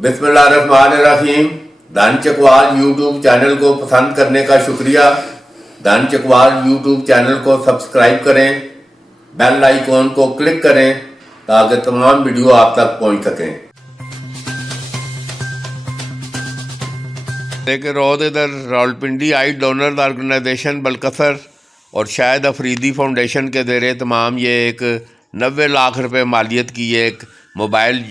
बिस्मिल्लाहिर्रहमानिर्रहीम। धन Chakwal YouTube channel को पसंद करने का शुक्रिया। धन चकवाल यूट्यूब चैनल को सब्सक्राइब करें, बेल आइकॉन को क्लिक करें ताकि तमाम वीडियो आप तक पहुंच सकें। लेकिन रोद इधर रावलपिंडी आई डोनर्स ऑर्गेनाइजेशन बलकसर और शाहिद अफरीदी फाउंडेशन के ज़रिए तमाम ये एक 90 लाख रुपए मालियत की ये एक मोबाइल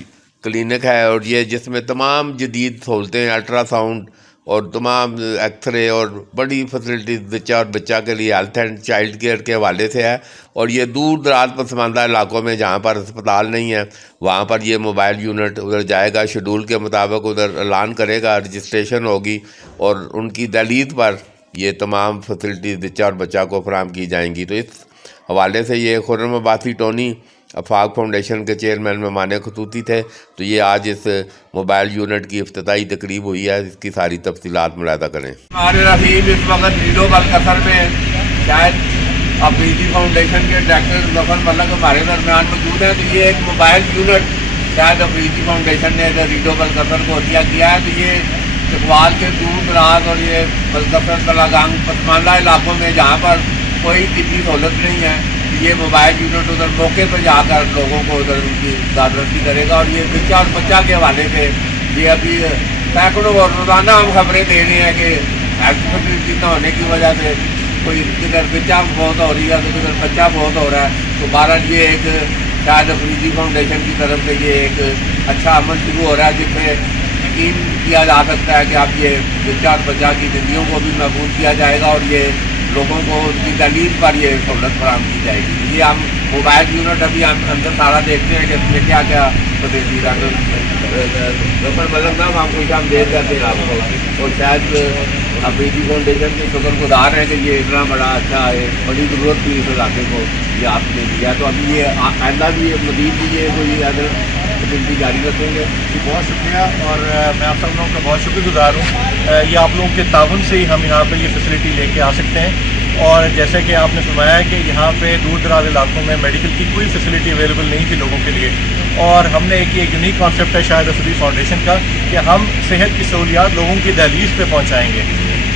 क्लिनिक है, और ये जिसमें तमाम जदीद सहूलतें, अल्ट्रासाउंड और तमाम एक्सरे और बड़ी फैसिलिटीज़ बच्चा और बच्चा के लिए हेल्थ एंड चाइल्ड केयर के हवाले से है। और ये दूर दराज पसमानदा इलाकों में जहाँ पर अस्पताल नहीं है वहाँ पर ये मोबाइल यूनिट उधर जाएगा, शेड्यूल के मुताबिक उधर ऐलान करेगा, रजिस्ट्रेशन होगी और उनकी दहलीज पर ये तमाम फैसिलिटीज़ बच्चा और बच्चा को फराहम की जाएंगी। तो इस हवाले से ये खुर्रम अब्बासी टोनी अफाक फाउंडेशन के चेयरमैन मेहमान खसूसी थे। तो ये आज इस मोबाइल यूनिट की इफ्तिताई तकरीब हुई है, इसकी सारी तफसीलात मुलाहिदा करें। हमारे रहीम इस वक्त नीडो बलकसर में शायद अफरीदी फाउंडेशन के डायरेक्टर जफर मलक हमारे दरमियान मौजूद हैं। तो ये एक मोबाइल यूनिट शायद अफरीदी फाउंडेशन ने नीडो बलकसर को हदिया किया है। तो ये चकवाल के दूर दराज और ये बलकसर कलागांग पसमानदा इलाकों में जहाँ पर कोई तिब्बी सहूलत नहीं है, ये मोबाइल यूनिट उधर मौके पर जाकर लोगों को उधर उनकी दादरसी करेगा। और ये बच्चा और बच्चा के हवाले से ये अभी सैकड़ों और रोज़ाना हम खबरें दे रहे हैं कि हेल्थ फैसिलिटी न होने की वजह से कोई किधर बच्चा बहुत हो रही है तो किधर बच्चा बहुत हो रहा है। तो बहरहाल ये एक शायद अफरीदी फाउंडेशन की तरफ से ये एक अच्छा अमल शुरू हो रहा है जिसमें यकीन किया जा सकता है कि अब ये बच्चा और बच्चा की ज़िंदगियों को भी महफूज किया जाएगा और ये लोगों को उनकी दलील पर ये सहूलत फराहम की जाएगी। ये हम मोबाइल यूनिट अभी हम अंदर सारा देखते हैं कि इसमें क्या क्या फैसिलिटीज मतलब नाम हम खुश हम देर करते हैं आपको। और शायद अफरीदी फाउंडेशन के शुक्रगुजार हैं कि ये इतना बड़ा अच्छा है, बड़ी ज़रूरत थी इस इलाके को ये आपने दिया। तो अभी ये आइंदा भी मज़ीद भी ये कोई अदर फैसिलिटी जारी रखेंगे। बहुत शुक्रिया और मैं आप सब लोगों का बहुत शुक्रगुजार हूँ। ये आप लोगों के ताउन से ही हम यहाँ पे ये फैसिलिटी लेके आ सकते हैं। और जैसे कि आपने फरमाया है कि यहाँ पे दूर दराज इलाकों में मेडिकल की कोई फैसिलिटी अवेलेबल नहीं थी लोगों के लिए, और हमने एक यूनिक कॉन्सेप्ट है शायद अफरीदी फाउंडेशन का कि हम सेहत की सहूलियात लोगों की दहलीज पे पहुँचाएँगे।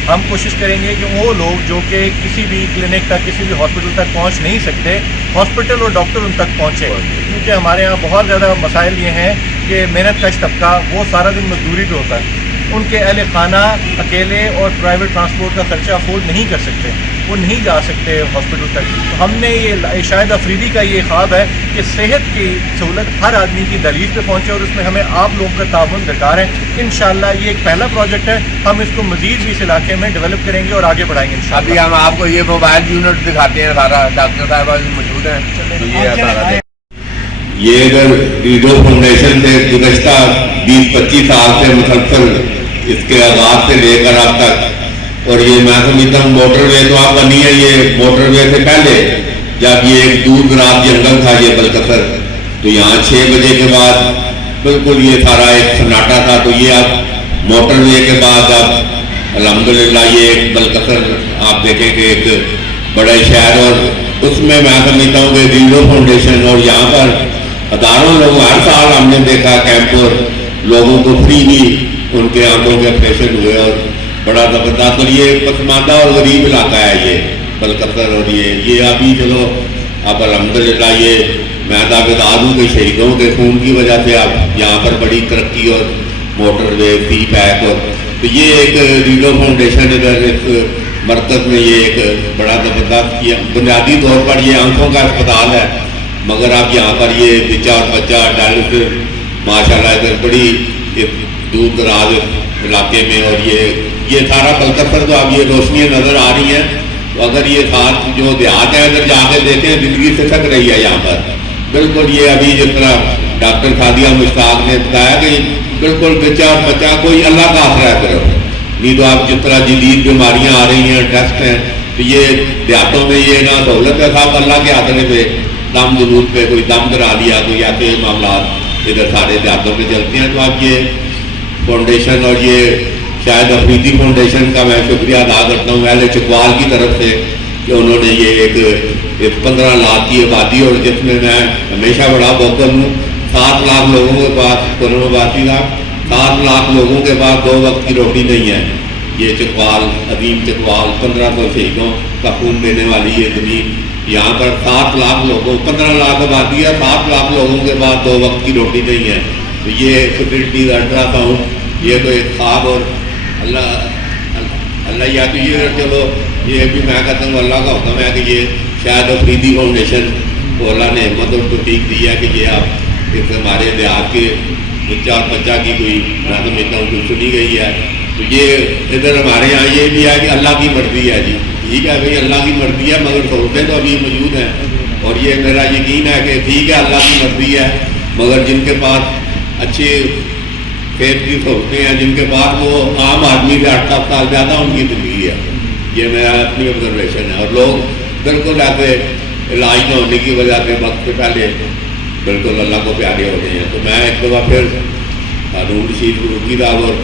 हम कोशिश करेंगे कि वो लोग जो कि किसी भी क्लिनिक तक, किसी भी हॉस्पिटल तक पहुंच नहीं सकते, हॉस्पिटल और डॉक्टर उन तक पहुंचे। क्योंकि हमारे यहाँ बहुत ज़्यादा मसाइल ये हैं कि मेहनत कश तबका वो सारा दिन मजदूरी पे होता है, उनके अहल खाना अकेले और प्राइवेट ट्रांसपोर्ट का खर्चा अफोर्ड नहीं कर सकते, वो नहीं जा सकते हॉस्पिटल तक। तो हमने ये शायद अफरीदी का ये ख्वाब है कि सेहत की सहूलत हर आदमी की दलील पे पहुँचे, और उसमें हमें आप लोगों का ताउन दरकार है। इंशाल्लाह ये एक पहला प्रोजेक्ट है, हम इसको मजीद भी इस इलाके में डेवलप करेंगे और आगे बढ़ाएंगे इंशाल्लाह। अभी हम आपको ये मोबाइल यूनिट दिखाते हैं, सारा डॉक्टर साहब मौजूद हैं। तो ये अगर नीडो फाउंडेशन से गुज़श्ता 20-25 साल से मुसलसल इसके आगाज से लेकर अब तक, और ये मैं समझता हूँ मोटरवे तो आप बनी है, ये मोटरवे से पहले जब ये एक दूर दराज जंगल था ये बलकसर, तो यहाँ 6 बजे के बाद बिल्कुल ये सारा एक सन्नाटा था। तो ये अब मोटरवे के बाद अब अल्हम्दुलिल्लाह ये एक बलकसर आप देखें कि एक बड़ा शहर, और उसमें मैं समझता हूँ कि नीडो फाउंडेशन और यहाँ पर हज़ारों लोग हर साल हमने देखा कैंप, और लोगों को फ्री भी उनके आंखों के ऑपरेशन हुए और बड़ा ज़बरदस्त। और ये पसमानदा और गरीब इलाका है ये बलकसर, और ये अभी चलो अब अल्हम्दुलिल्लाह ये मैं दावेदार हूँ कि शहीदों के खून की वजह से अब यहाँ पर बड़ी तरक्की और मोटरवे सी पैक, और तो ये एक नीडो फाउंडेशन इधर इस मरकज़ में ये एक बड़ा ज़बरदस्त बुनियादी तौर पर ये आंखों का अस्पताल है, मगर अब यहाँ पर ये बच्चा और बच्चा डायलिसिस माशाल्लाह इधर बड़ी दूर दराज इलाके में, और ये सारा बलकसर तो अब ये रोशनियाँ नज़र आ रही हैं। तो अगर ये साथ जो देहात है अगर जाके देखें ज़िंदगी सिसक रही है यहाँ पर बिल्कुल। ये अभी जिस तरह डॉक्टर सादिया मुश्ताक ने बताया कि बिल्कुल बच्चा और बच्चा कोई अल्लाह का आसरा करो, नहीं तो आप जिस तरह जदीद बीमारियाँ आ रही हैं, टेस्ट हैं, तो ये देहातों में ये ना सहूलत है साहब अल्लाह के आसरे पे दम जरूर पे कोई दम करा दिया, कोई ऐसे मामला इधर सारे देहातों में चलते हैं। तो आप ये फाउंडेशन और ये शायद अफरीदी फाउंडेशन का मैं शुक्रिया अदा करता हूँ अहले चकवाल की तरफ से कि उन्होंने ये एक 15 लाख की आबादी, और जिसमें मैं हमेशा बड़ा वोकल हूँ, 7 लाख लोगों के पास कोरोना था, 7 लाख लोगों के पास 2 वक्त की रोटी नहीं है। ये चकवाल, अदीम चकवाल, 1500 शहीदों का खून देने वाली ये ज़मीन, यहाँ पर 7 लाख लोगों, 15 लाख आबादी है, 7 लाख लोगों के पास 2 वक्त की रोटी नहीं है। तो ये फैसिलिटीज अल्ट्रासाउंड, ये तो एक ख्वाब, और अल्लाह या तो ये चलो ये भी मैं कहता हूँ अल्लाह का हुक्म है कि ये शायद अफरीदी फाउंडेशन को अल्लाह ने हिम्मत और तौफीक दी है कि ये आप एक हमारे देहात के बच्चा और बच्चा की कोई मैं समझता हूँ कोई सुनी गई है। तो ये इधर हमारे यहाँ ये भी है कि अल्लाह की मर्जी है जी, ठीक है भाई अल्लाह की मर्जी है, मगर सहूलतें तो अभी मौजूद हैं। और ये मेरा यकीन है कि ठीक है अल्लाह की मर्जी है, मगर जिनके पास अच्छे खेत की सहूलतें हैं, जिनके पास वो आम आदमी से 8-7 साल ज़्यादा उनकी ज़िंदगी है, ये मेरा अपनी ऑब्जर्वेशन है। और लोग बिल्कुल ऐसे इलाज न होने की वजह से वक्त से पहले बिल्कुल अल्लाह को प्यारे हो गए हैं। तो मैं एक दफ़ा फिर हारून रशीद फरूकी साहब और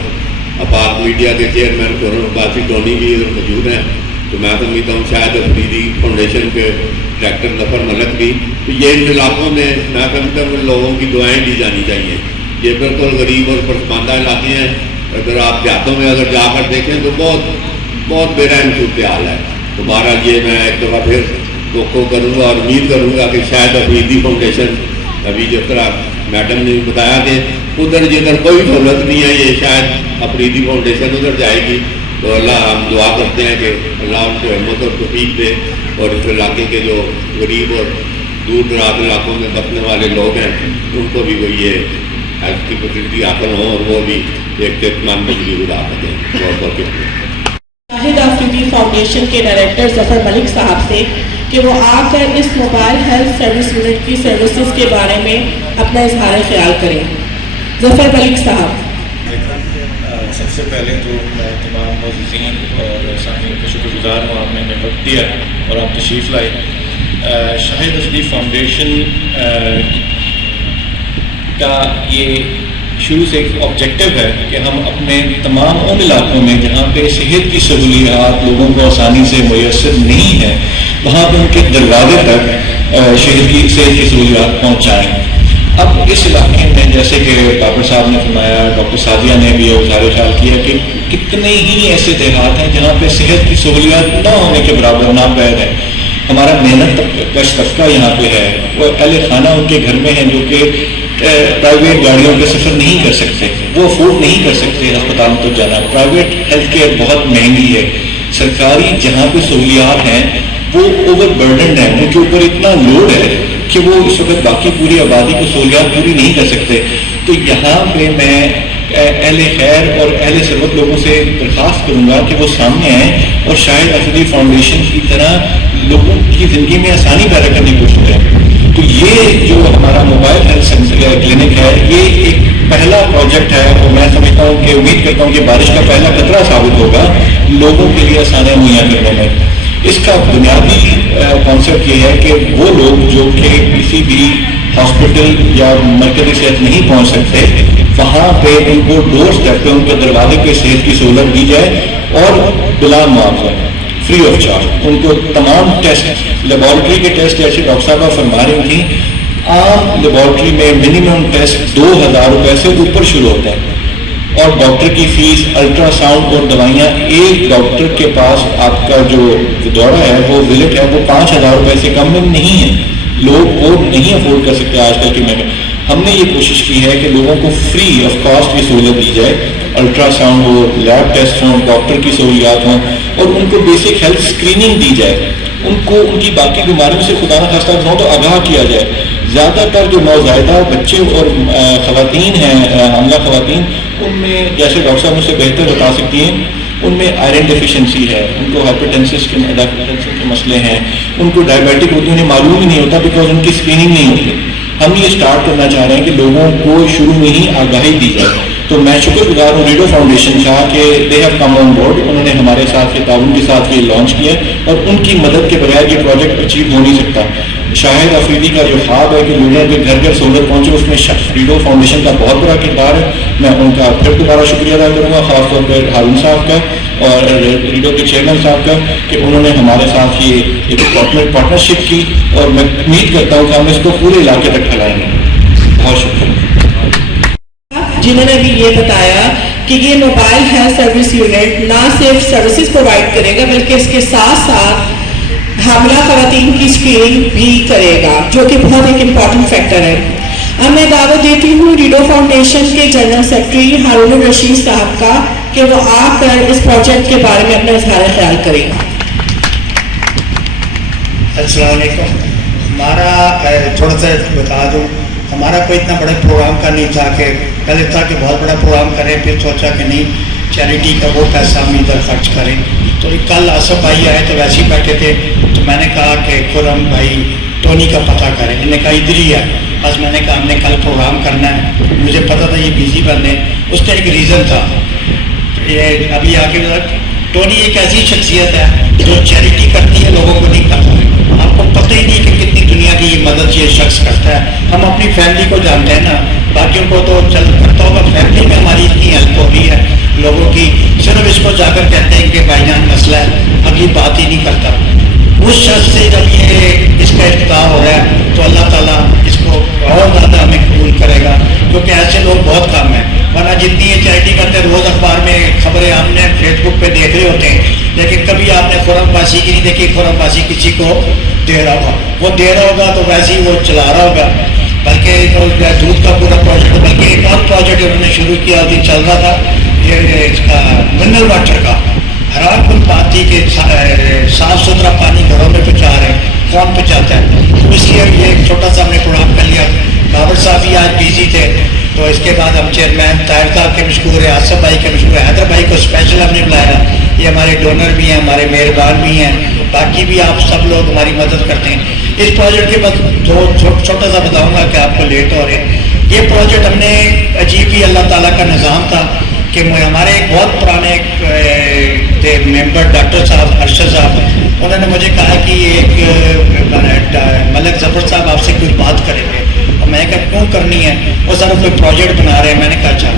आपात मीडिया के चेयरमैन कौरन अब्बासी टोनी भी इधर मौजूद हैं, तो मैं समझता हूँ शायद अफरीदी फाउंडेशन के डायरेक्टर जफर मलक भी, तो ये इन इलाकों में मैं समझता हूँ लोगों की दुआएँ दी जानी चाहिए। ये बिल्कुल गरीब और पसमानदा इलाके हैं, अगर आप देहातों में अगर जाकर देखें तो बहुत बेरहम सूरत हाल है। तो बहरहाल ये मैं एक दफ़ा फिर तवक्को करूँगा और उम्मीद करूँगा कि शायद अफरीदी फाउंडेशन, अभी जिस तरह मैडम ने बताया कि उधर जिधर कोई सहूलत नहीं है, ये शायद अफरीदी फाउंडेशन उधर जाएगी। तो अल्लाह हम दुआ करते हैं कि अल्लाह उनको हिम्मत और तौफीक दे, और इस इलाके के जो गरीब और दूर दराज इलाकों में बसने वाले लोग हैं उनको भी वो ये हेल्थ की फैसिलिटी हासिल हो और वो भी एक सेहतमंद जिंदगी गुजार सकें। बहुत बहुत शुक्रिया। शाहिद आफरीदी फाउंडेशन के डायरेक्टर जफर मलिक साहब से कि वो आकर इस मोबाइल हेल्थ सर्विस यूनिट की सर्विसेज के बारे में अपना इजहार ख्याल करें। जफर मलिक साहब। सबसे पहले तो मैं तमाम मुअज़्ज़िज़ीन और सामीन का शुक्रगुज़ार हूँ, आपने हमें वक्त दिया और आप तशरीफ़ लाए। शाहिद आफरीदी फाउंडेशन का ये शुरू से एक ऑब्जेक्टिव है कि हम अपने तमाम उन इलाकों में जहाँ पे सेहत की सहूलियात लोगों को आसानी से मुयस्सर नहीं है, वहाँ पर उनके दरवाजे तक सेहत की सहूलियात पहुँचाएँ। अब इस इलाके में जैसे कि डॉक्टर साहब ने फरमाया, डॉक्टर सादिया ने भी इज़हार ख्याल किया कि कितने ही ऐसे देहात हैं जहाँ पे सेहत की सहूलियात न होने के बराबर नापैद है। हमारा मेहनत कश तबका यहाँ पे है, वो अहले खाना उनके घर में है जो कि प्राइवेट गाड़ियों पे सफ़र नहीं कर सकते, वो अफोर्ड नहीं कर सकते अस्पताल तक जाना। प्राइवेट हेल्थ केयर बहुत महंगी है। सरकारी जहाँ पे सहूलियात हैं वो ओवर बर्डनड है, उनके ऊपर इतना लोड है कि वो इस वक्त बाकी पूरी आबादी को सहूलियात पूरी नहीं कर सकते। तो यहाँ पे मैं अहले खैर और अहले सरवत लोगों से दरख्वास्त करूँगा कि वो सामने आएँ और शाहिद आफरीदी फाउंडेशन की तरह लोगों की ज़िंदगी में आसानी पैदा करने की कोशिश करें। तो ये जो हमारा मोबाइल हेल्थ क्लिनिक है, ये एक पहला प्रोजेक्ट है और मैं समझता हूँ कि उम्मीद करता हूँ कि बारिश का पहला कतरा साबित होगा लोगों के लिए आसानियाँ मुहैया करने में। इसका बुनियादी कॉन्सेप्ट ये है कि वो लोग जो कि किसी भी हॉस्पिटल या मरकज़ी सेहत नहीं पहुँच सकते, वहाँ पे उनको डोर स्टेप पे उनके दरवाजे पे सेहत की सहूलत दी जाए और बिला मुआवजा फ्री ऑफ चार्ज उनको तमाम टेस्ट, लेबॉरेटरी के टेस्ट जैसे डॉक्टर साहब फरमा रही थी, आम लेबॉरेटरी में मिनिमम टेस्ट 2000 रुपये से ऊपर शुरू होता है और डॉक्टर की फीस, अल्ट्रासाउंड और दवाइयाँ, एक डॉक्टर के पास आपका जो दौरा है वो विजिट है वो 5000 रुपये से कम में नहीं है। लोग वो नहीं अफोर्ड कर सकते आजकल के में। हमने ये कोशिश की है कि लोगों को फ्री ऑफ कॉस्ट की सहूलत दी जाए, अल्ट्रासाउंड हो, लैब टेस्ट हों, डॉक्टर की सहूलियात हों और उनको बेसिक हेल्थ स्क्रीनिंग दी जाए, उनको उनकी बाकी बीमारियों से खुदा न खास्ता हो तो आगाह किया जाए। ज़्यादातर जो नौज़ायदा बच्चे और ख़वातीन हैं, हमला ख़वातीन, उनमें जैसे डॉक्टर साहब मुझसे बेहतर बता सकती हैं, उनमें आयरन डेफिशिएंसी है, उनको हाइपरटेंसिस के मसले हैं, उनको डायबिटिक होती उन्हें मालूम ही नहीं होता बिकॉज उनकी स्क्रीनिंग नहीं होती। हम ये स्टार्ट करना चाह रहे हैं कि लोगों को शुरू में ही आगाही दी जाए। तो मैं शुक्रगुजार हूँ रेडियो फाउंडेशन का कि they have come on board, उन्होंने हमारे साथ के ताउन के साथ ये लॉन्च किया और उनकी मदद के बगैर ये प्रोजेक्ट अचीव हो नहीं सकता। शाहिद आफरीदी का जो ख्वाब है कि लोगों के घर घर सहूलत पहुँचे, उसमें रेडियो फाउंडेशन का बहुत बड़ा किरदार है। मैं उनका फिर दोबारा शुक्रिया अदा करूँगा, ख़ासतौर पर हारून साहब का और रेडियो के चेयरमैन साहब का कि उन्होंने हमारे साथ ये एक पार्टनरशिप की और मैं उम्मीद करता हूँ कि हम इसको पूरे इलाके तक फैलाएंगे। बहुत शुक्रिया। जिन्होंने भी ये बताया कि ये मोबाइल हेल्थ सर्विस यूनिट ना सिर्फ सर्विसेज प्रोवाइड करेगा बल्कि इसके साथ साथ हामिला खवातीन की स्क्रीनिंग भी करेगा, जो कि बहुत एक इम्पॉर्टेंट फैक्टर है। अब मैं दावत देती हूँ रीडो फाउंडेशन के जनरल सेक्रेटरी हारून रशीद साहब का कि वो आकर इस प्रोजेक्ट के बारे में अपना इजहार ख्याल करें। अस्सलाम वालेकुम। हमारा थोड़ा सा बता दूँ, हमारा कोई इतना बड़ा प्रोग्राम का नहीं था कि पहले था कि बहुत बड़ा प्रोग्राम करें, फिर सोचा कि नहीं चैरिटी का वो पैसा हम इधर खर्च करें। तो कल आसफ भाई आए तो वैसे ही बैठे थे, तो मैंने कहा कि खुरम भाई टोनी का पता करें। इन्होंने कहा इधर ही है। बस मैंने कहा हमने कल प्रोग्राम करना है, मुझे पता था ये बिजी बंदे, उसका एक रीज़न था। ये अभी आगे टोनी एक ऐसी शख्सियत है जो चैरिटी करती है, लोगों को नहीं करता। आपको पता ही नहीं कि कितनी दुनिया की ये मदद ये शख्स करता है। हम अपनी फैमिली को जानते हैं ना, बाकियों को तो चल करता होगा, फैमिली में हमारी इतनी हेल्प हो रही है लोगों की। सिर्फ इसको जाकर कहते हैं कि भाईजान मसला है, अगली बात ही नहीं करता। उस शख्स से जब ये इसका इफ्तिताह हो रहा है तो अल्लाह ताला इसको और ज़्यादा हमें कबूल करेगा, क्योंकि ऐसे लोग बहुत कम हैं। वरना जितनी ये चैरिटी करते हैं, रोज़ अखबार में खबरें आपने फेसबुक पे देख रहे होते हैं, लेकिन कभी आपने खुरमबासी की नहीं देखी। खुरमबासी किसी को दे रहा होगा, वो दे रहा होगा तो वैसे ही वो चला रहा होगा। बल्कि तो दूध का पूरा प्रोजेक्ट, बल्कि एक और प्रोजेक्ट उन्होंने शुरू किया, अभी चल रहा था ये इसका मिनरल वाटर का। हैरान कुल बात थी कि साफ़ सुथरा पानी घरों में पहुँचा रहे हैं, कौन पहुँचाता है। तो इसलिए ये एक छोटा सा हमने प्रोग्राम कर लिया। बाबर साहब भी आज बिजी थे, तो इसके बाद हम चेयरमैन ताहिर साहब के मशहूर है, आसफ भाई के मशहूर है, हैदर भाई को स्पेशल हमने बुलाया। ये हमारे डोनर भी हैं, हमारे मेहरबान भी हैं, बाकी भी आप सब लोग हमारी मदद करते हैं। इस प्रोजेक्ट के बाद छोटा सा बताऊंगा कि आपको लेट हो रहे हैं। ये प्रोजेक्ट हमने अजीब ही अल्लाह ताला का निज़ाम था कि हमारे एक बहुत पुराने थे मेंबर डॉक्टर साहब अरशद साहब, उन्होंने मुझे कहा कि एक मलिक ज़फ़र साहब आपसे कुछ बात करेंगे। और मैं कहा क्यों करनी है? वो सर कोई प्रोजेक्ट बना रहे हैं। मैंने कहा अच्छा।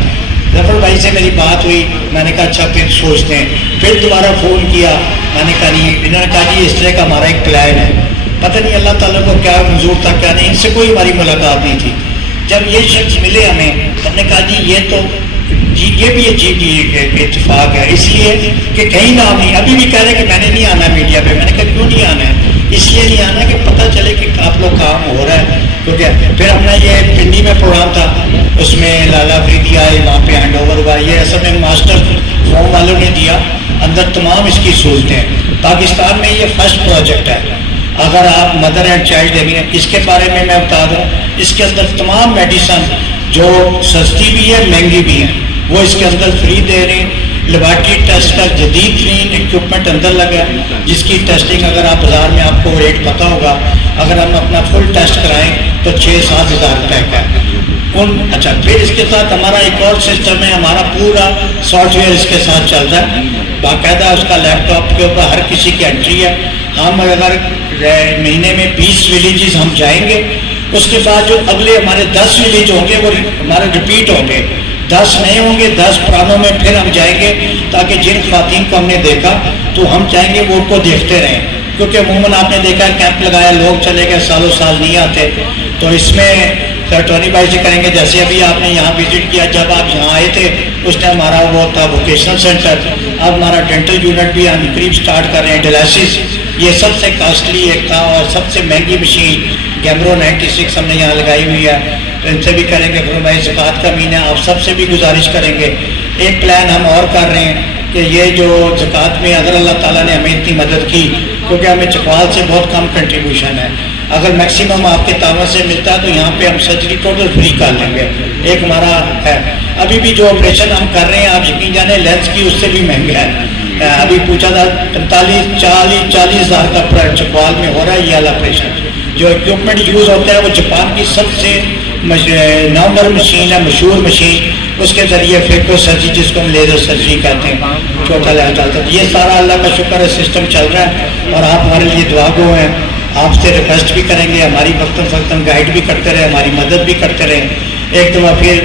ज़फ़र भाई से मेरी बात हुई, मैंने कहा अच्छा फिर सोचते हैं। फिर दोबारा फ़ोन किया, मैंने कहा नहीं। इन्होंने कहा जी इस तरह का हमारा एक प्लान है। पता नहीं अल्लाह ताला को क्या मंजूर था क्या नहीं, इनसे कोई हमारी मुलाकात नहीं थी। जब ये शख्स मिले हमें, हमने कहा जी ये तो ये भी अजीब इत्तेफाक है, इसलिए कि कहीं ना नहीं। अभी भी कह रहे कि मैंने नहीं आना मीडिया पे। मैंने कहा क्यों नहीं आना है? इसलिए नहीं आना कि पता चले कि आप लोग काम हो रहा है। क्योंकि फिर हमने ये पिंडी में प्रोग्राम था, उसमें लाला फरीदी आए, वहाँ पे हैंड ओवर हुआ। ये असल में मास्टर होम वालों ने दिया, अंदर तमाम इसकी सहूलतें। पाकिस्तान में ये फर्स्ट प्रोजेक्ट है। अगर आप मदर एंड चाइल्ड देखेंगे, इसके बारे में मैं बता दूँ, इसके अंदर तमाम मेडिसन जो सस्ती भी है महंगी भी है वो इसके अंदर फ्री दे रहे हैं। लेबॉर्ट्री टेस्ट का जदीद तरीन इक्विपमेंट अंदर लगा है, जिसकी टेस्टिंग अगर आप बाज़ार में आपको रेट पता होगा, अगर हम अपना फुल टेस्ट कराएं तो 6-7 हज़ार रुपये का है। अच्छा, फिर इसके साथ हमारा एक और सिस्टम है, हमारा पूरा सॉफ्टवेयर इसके साथ चल रहा है बाकायदा। उसका लैपटॉप के ऊपर हर किसी की एंट्री है। हम अगर महीने में 20 विलेजेस हम जाएंगे, उसके बाद जो अगले हमारे 10 विलेज होंगे वो हमारे रिपीट होंगे। 10 नए होंगे, 10 पुरानों में फिर हम जाएंगे, ताकि जिन ख़वातीन को हमने देखा तो हम चाहेंगे वो उनको देखते रहें। क्योंकि अमूमन आपने देखा कैंप लगाया, लोग चले गए, सालों साल नहीं आते। तो इसमें सर टोनी भाई से करेंगे, जैसे अभी आपने यहाँ विजिट किया, जब आप यहाँ आए थे उस टाइम हमारा वो था वोकेशनल सेंटर। अब हमारा डेंटल यूनिट भी हम करीब स्टार्ट कर रहे हैं। डायलिसिस ये सबसे कॉस्टली एक था और सबसे महंगी मशीन गैमरो 96 हमने यहाँ लगाई हुई है। तो इनसे भी करेंगे, फिर भाई ज़कात का महीना, आप सबसे भी गुजारिश करेंगे। एक प्लान हम और कर रहे हैं कि ये जो ज़कात में अगर अल्लाह ताला ने हमें इतनी मदद की, क्योंकि हमें चकवाल से बहुत कम कंट्रीब्यूशन है, अगर मैक्सिमम आपके तावन से मिलता है तो यहाँ पे हम सर्जरी टोटल फ्री कर लेंगे। एक हमारा है, अभी भी जो ऑपरेशन हम कर रहे हैं आप यकीन जाने लेंस की उससे भी महंगा है। अभी पूछा था 45-40 हज़ार का चकवाल में हो रहा है ये वाला ऑपरेशन। जो इक्विपमेंट यूज़ होता है वो जापान की सबसे नंबर मशीन है, मशहूर मशीन। उसके ज़रिए फेको सर्जरी, जिसको हम लेज़र सर्जरी कहते हैं, छोटा लहटा। ये सारा अल्लाह का शुक्र है सिस्टम चल रहा है और आप हमारे लिए दुआ गो हैं। आपसे रिक्वेस्ट भी करेंगे, हमारी वक्तन गाइड भी करते रहे, हमारी मदद भी करते रहे। एक दफ़ा फिर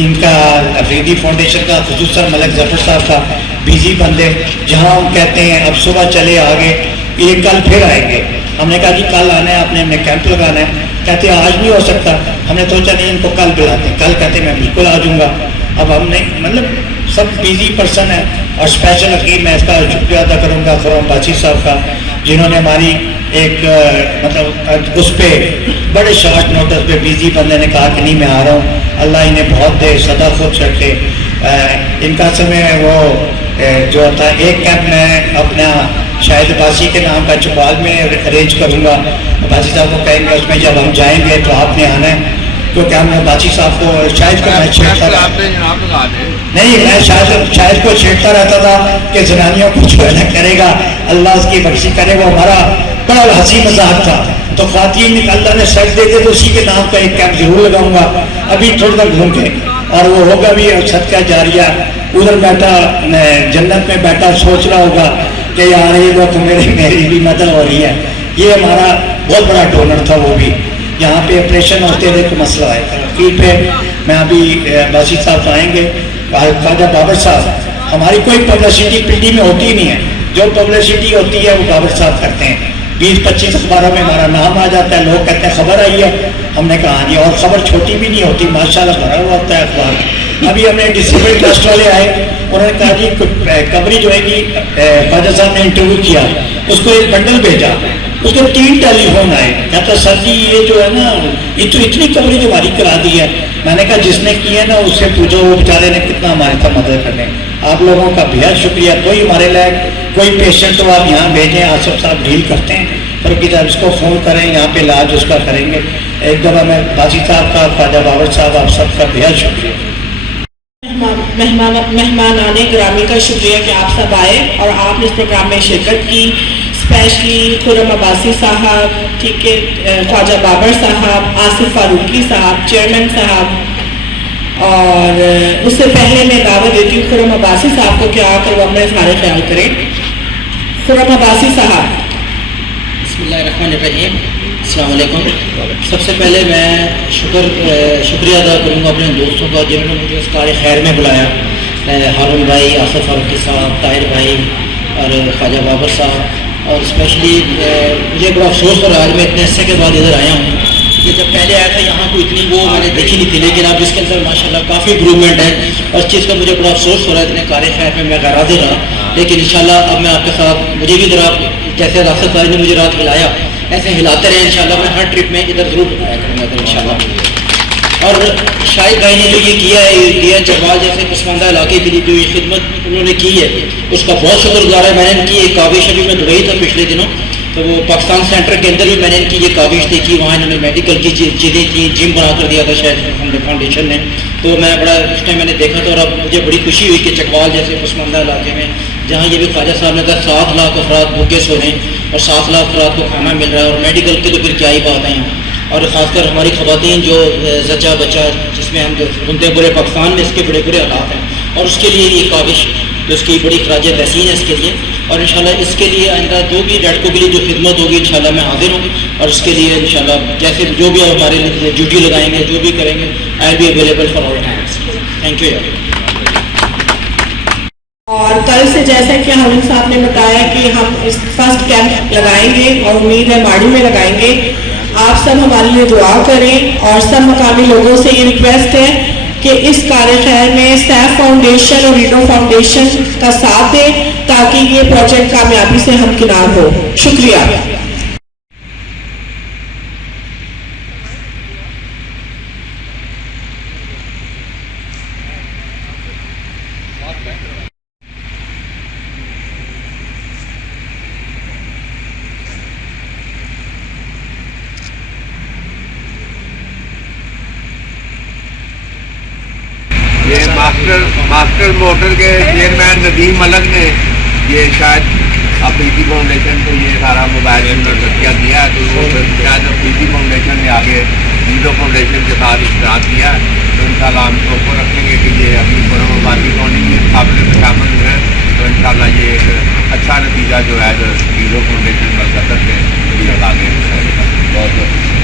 इनका अफरीदी फाउंडेशन का खुसूसन मलिक ज़फ़र साहब का बिजी बंदे, जहाँ हम कहते हैं अब सुबह चले आगे, ये कल फिर आएंगे। हमने कहा कि कल आना है, आपने हमने कैंप लगाना है। कहते आज नहीं हो सकता। हमने सोचा नहीं इनको कल बुलाते हैं। कल कहते मैं बिल्कुल आ जाऊँगा। اب ہم نے مطلب سب بیزی پرسن ہے، اور اسپیشل حقیق میں اس کا شکریہ ادا کروں گا خرم باچی صاحب کا، جنہوں نے ہماری ایک مطلب اس پہ بڑے شارٹ نوٹس پہ بیزی بندے نے کہا کہ نہیں میں آ رہا ہوں، اللہ انہیں بہت دے، سدا خود رکھے۔ ان کا سمے وہ جو تھا ایک کیمپ میں اپنا شاہد باسی کے نام کا چوپال میں ارینج کروں گا، باسی صاحب کو کہیں گے اس میں جب ہم جائیں گے تو آپ نے آنا ہے، کیونکہ ہم نے باسی صاحب کو شاہد کو میں چھیڑتا رہا نہیں، میں شاہد کو چھیڑتا رہتا تھا کہ زنانیوں کو جو ہے نا کرے گا اللہ اس کی بخشی کرے، وہ ہمارا بڑا ہنسی مذاق تھا۔ تو خواتین اللہ نے سچ دے دے تو اسی کے نام کا ایک کیمپ ضرور لگاؤں گا، ابھی تھوڑا سا گھوم کے، اور وہ ہوگا بھی صدقہ جاریہ۔ ادھر بیٹھا جنت میں بیٹھا سوچ رہا ہوگا کہ یار یہ لوگ میری بھی مدد ہو رہی ہے۔ یہ ہمارا بہت بڑا ڈونر تھا، وہ بھی یہاں پہ آپریشن ہوتے تھے تو مسئلہ ہے ترقی پہ۔ میں ابھی باسی صاحب آئیں گے، خواجہ بابر صاحب، ہماری کوئی پبلسٹی پنڈی میں ہوتی نہیں ہے، جو پبلسٹی ہوتی ہے وہ بابر صاحب کرتے ہیں۔ 20-25 اخباروں میں ہمارا نام آ جاتا ہے، لوگ کہتے ہیں خبر آئی ہے، ہم نے کہا جی، اور خبر چھوٹی بھی نہیں ہوتی، ماشاءاللہ بھرا ہوا ہوتا ہے اخبار۔ ابھی ہم نے ڈسیبل ٹرسٹ والے آئے، انہوں نے کہا جی کبری جو ہے کہ خواجہ صاحب نے انٹرویو کیا، اس کو ایک بنڈل بھیجا، اس کے 3 ٹیلی فون آئے، کہتا سر جی یہ جو ہے نا یہ تو اتنی کوریج ہماری کرا دی ہے۔ میں نے کہا جس نے کی ہے نا اس سے پوچھو وہ بیچارے نے کتنا ہمارے ساتھ مدد کرنے۔ آپ لوگوں کا بہت شکریہ۔ کوئی ہمارے لائق کوئی پیشنٹ تو آپ یہاں بھیجیں، آصف صاحب ڈیل کرتے ہیں، پر کہ جب اس کو فون کریں یہاں پہ علاج اس کا کریں گے۔ ایک دفعہ میں باسی صاحب کا، خواجہ بابر صاحب، آپ سب کا بہت شکریہ۔ مہمانان گرامی کا شکریہ کہ آپ سب آئے اور آپ نے اس پروگرام میں شرکت کی، اسپیشلی خرم عباسی صاحب، ٹھیک ہے، خواجہ بابر صاحب، آصف فاروقی صاحب، چیئرمین صاحب، اور اس سے پہلے میں دعوت دیتی ہوں خرم عباسی صاحب کو کہ آ کر وہ اپنا اظہار خیال کریں۔ خرم عباسی صاحب۔ بسم اللہ الرحمن الرحیم، السلام علیکم۔ سب سے پہلے میں شکریہ ادا کروں گا اپنے دوستوں کا جنہوں نے مجھے اس کار خیر میں بلایا، ہارون بھائی، آصف فاروقی صاحب، طاہر بھائی اور خواجہ بابر صاحب، اور اسپیشلی مجھے بڑا افسوس ہو رہا ہے، میں اتنے عرصے کے بعد ادھر آیا ہوں کہ جب پہلے آیا تھا یہاں کوئی اتنی وہ میں نے دیکھی نہیں تھی، لیکن اب اس کے اندر ماشاءاللہ کافی امپروومنٹ ہے، اور اس چیز کا مجھے بڑا افسوس ہو رہا ہے اتنے کار خیر میں میں غیر حاضر رہا، لیکن انشاءاللہ اب میں آپ کے ساتھ، مجھے بھی ذرا جیسے راست بھائی نے مجھے رات ہلایا ایسے ہلاتے رہے انشاءاللہ، میں ہر ٹرپ میں ادھر ضرور آیا کروں گا انشاءاللہ۔ اور شاہد بھائی نے جو یہ کیا ہے ڈی این چکوال جیسے پسماندہ علاقے کے لیے جو یہ خدمت انہوں نے کی ہے اس کا بہت شکر گزار ہے۔ میں نے ان کی ایک کاوش ابھی میں دبئی تھا پچھلے دنوں، تو وہ پاکستان سینٹر کے اندر بھی میں نے ان کی یہ کاوش دیکھی، وہاں انہوں نے میڈیکل کی چیزیں تھیں، جم بنا کر دیا تھا شاید فاؤنڈیشن نے، تو میں بڑا اس ٹائم میں نے دیکھا تھا، اور اب مجھے بڑی خوشی ہوئی کہ چکوال جیسے پسماندہ علاقے میں جہاں یہ بھی خواجہ صاحب نے کہا 7 لاکھ افراد بھوکے سو رہے ہیں اور 7 لاکھ افراد کو کھانا مل رہا ہے، اور میڈیکل کی تو پھر کیا ہی بات ہے یہاں، اور خاص کر ہماری خواتین جو زچہ بچہ جس میں ہم جو سنتے ہیں پورے پاکستان میں اس کے بڑے برے حالات ہیں، اور اس کے لیے یہ کاوش تو اس کی بڑی خراج تحسین ہے اس کے لیے، اور انشاءاللہ اس کے لیے آئندہ جو بھی ریڈکو کے لیے جو خدمت ہوگی انشاءاللہ میں حاضر ہوں، اور اس کے لیے انشاءاللہ جیسے جو بھی ہمارے لیے ڈیوٹی لگائیں گے جو بھی کریں گے I be available for all hands. Thank you. اور کل سے جیسا کہ حامد صاحب نے بتایا کہ ہم اس فرسٹ کیمپ لگائیں گے اور امید ہے ماڑی میں لگائیں گے، آپ سب ہمارے لیے دعا کریں، اور سب مقامی لوگوں سے یہ ریکویسٹ ہے کہ اس کار خیر میں سیف فاؤنڈیشن اور ریڈو فاؤنڈیشن کا ساتھ دیں تاکہ یہ پروجیکٹ کامیابی سے ہمکنار ہو۔ شکریہ۔ یہ ماسٹر موٹر کے چیئرمین ندیم ملک نے یہ شاید افریقی فاؤنڈیشن کو یہ سارا موبائل کیا دیا ہے، تو وہ شاید افریقی فاؤنڈیشن نے آگے ریڈو فاؤنڈیشن کے ساتھ اشتراک کیا ہے، تو انشاءاللہ ہم اس کو رکھیں گے کہ یہ اپنی خرم عباسی کالونی میں قابل میں شامل ہوئے، تو انشاءاللہ یہ ایک اچھا نتیجہ جو ہے ریڈو فاؤنڈیشن پر قدر سے آگے بہت